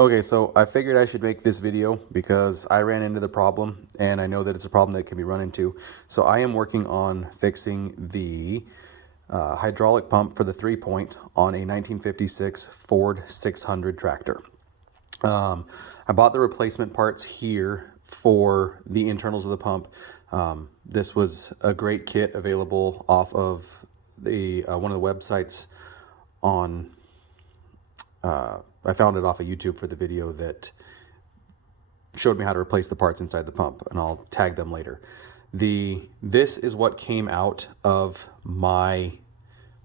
Okay, so I figured I should make this video because I ran into the problem and I know that it's a problem that can be run into. So I am working on fixing the hydraulic pump for the 3-point on a 1956 Ford 600 tractor. I bought the replacement parts here for the internals of the pump. This was a great kit available off of the one of the websites on I found it off of YouTube for the video that showed me how to replace the parts inside the pump, and I'll tag them later. This is what came out of my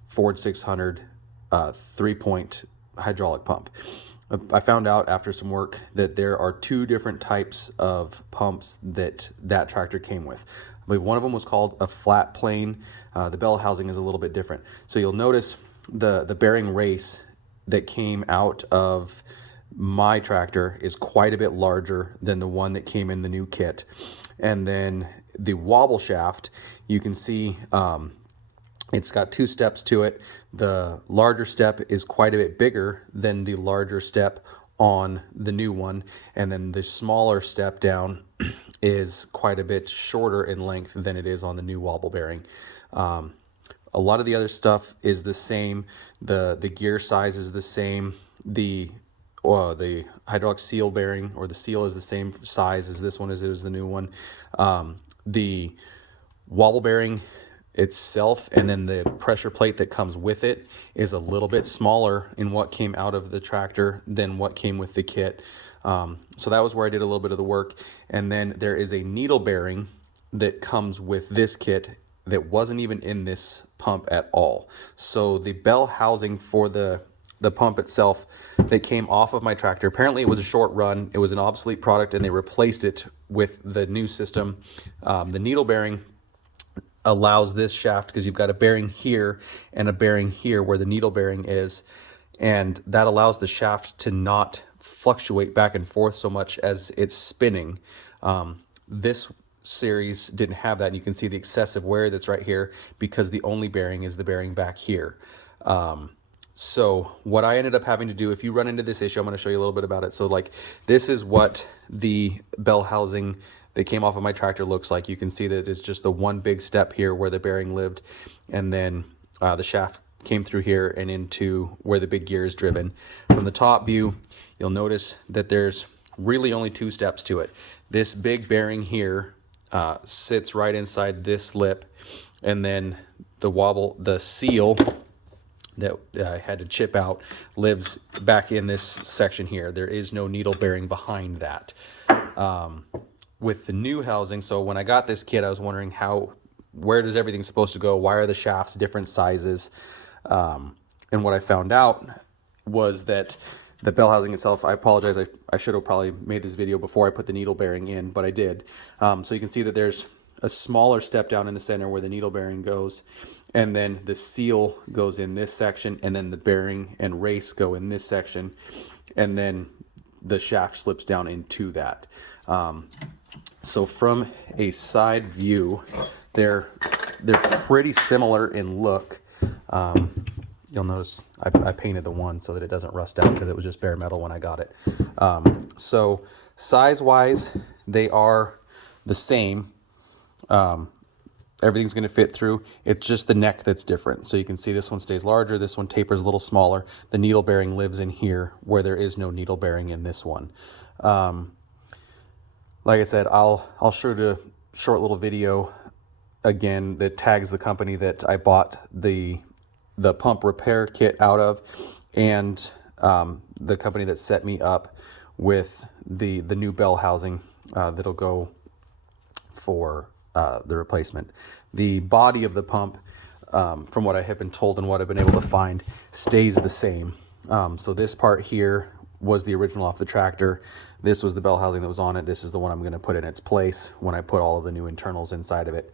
Ford 600 3-point hydraulic pump. I found out after some work that there are two different types of pumps that tractor came with. I believe one of them was called a flat plane. The bell housing is a little bit different. So you'll notice the bearing race that came out of my tractor is quite a bit larger than the one that came in the new kit. And then the wobble shaft, you can see it's got two steps to it. The larger step is quite a bit bigger than the larger step on the new one, and then the smaller step down is quite a bit shorter in length than it is on the new wobble bearing. A lot of the other stuff is the same. The gear size is the same. The hydraulic seal bearing, or the seal, is the same size as this one as it is the new one. The wobble bearing itself and then the pressure plate that comes with it is a little bit smaller in what came out of the tractor than what came with the kit. So that was where I did a little bit of the work. And then there is a needle bearing that comes with this kit that wasn't even in this pump at all. So the bell housing for the pump itself that came off of my tractor, apparently it was a short run, it was an obsolete product, and they replaced it with the new system. The needle bearing allows this shaft, because you've got a bearing here and a bearing here where the needle bearing is, and that allows the shaft to not fluctuate back and forth so much as it's spinning. This series didn't have that, and you can see the excessive wear that's right here because the only bearing is the bearing back here. So what I ended up having to do, if you run into this issue, I'm going to show you a little bit about it. So like, this is what the bell housing that came off of my tractor looks like. You can see that it's just the one big step here where the bearing lived, and then the shaft came through here and into where the big gear is driven. From the top view, you'll notice that there's really only two steps to it. This big bearing here sits right inside this lip, and then the seal that I had to chip out lives back in this section here. There is no needle bearing behind that. With the new housing, so when I got this kit, I was wondering where does everything supposed to go? Why are the shafts different sizes? And what I found out was that the bell housing itself, I apologize, I should have probably made this video before I put the needle bearing in, but I did. So you can see that there's a smaller step down in the center where the needle bearing goes, and then the seal goes in this section, and then the bearing and race go in this section, and then the shaft slips down into that. So from a side view, they're pretty similar in look. You'll notice I painted the one so that it doesn't rust out because it was just bare metal when I got it. So size-wise, they are the same. Everything's going to fit through. It's just the neck that's different. So you can see this one stays larger, this one tapers a little smaller. The needle bearing lives in here where there is no needle bearing in this one. Like I said, I'll shoot a short little video again that tags the company that I bought the pump repair kit out of, and the company that set me up with the new bell housing that'll go for the replacement. The body of the pump, from what I have been told and what I've been able to find, stays the same. So this part here was the original off the tractor. This was the bell housing that was on it. This is the one I'm going to put in its place when I put all of the new internals inside of it.